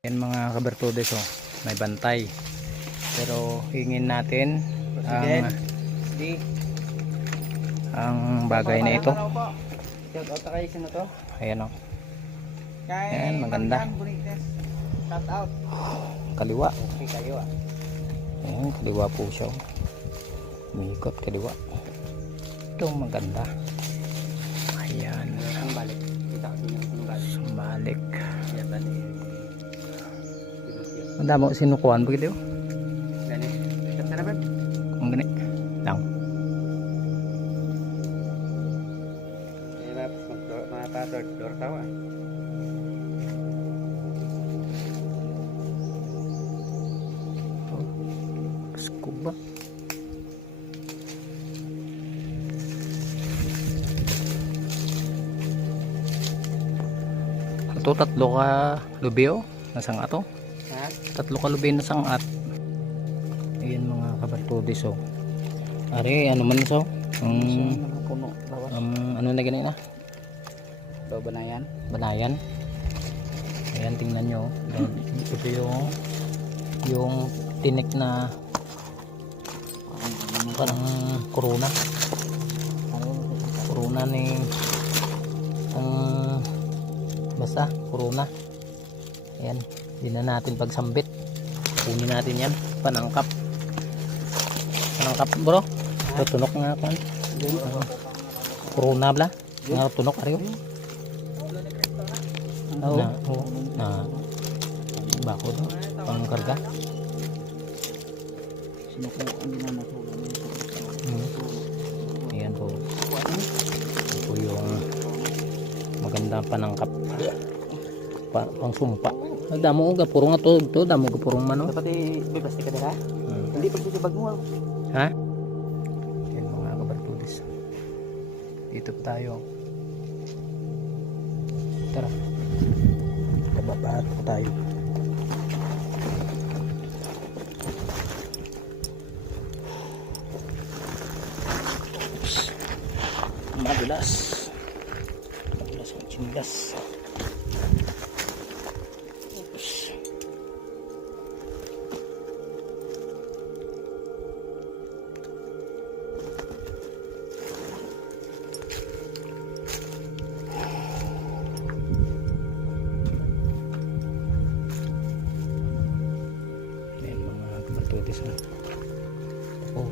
Yan mga kabertudes, oh, may bantay. Pero hingin natin ang bagay na ito. Ayan, oh. Ayan, maganda. Kaliwa. Ayan, kaliwa po siya. Umikot kaliwa. Ito maganda. Ayan. Sambalik. Ang damo sinukuhan begitu. Kung gani lang. Scuba. Ito tatlo ka lubyo nasang ato. Tatlo ka lubyo nasang at. Ayan mga kabartudis, oh. Ari ano man so? Ano na ganina? Banayan. Banayan. Ayan, tingnan nyo. Ito yung tinik na parang corona. Corona ni basta corona. Ayan, hindi na natin pagsambit. Kunin natin yan. Panangkap bro. Ito tunok nga ako. Corona bla. Nga tunok ariyo. Na bako do pangkarga. Ayan po. Ito po yung maganda panangkap pang sumpa. Damo ga purong ato to, damo ga purong mano. Pati may plastic ka dala? Hindi pa sisibag mo. Ha? Yan mga kabartudis. Dito pa tayo. Tara. Kababaat pa tayo. Madulas. Madulas ang chinigas. Tutis na. Oh.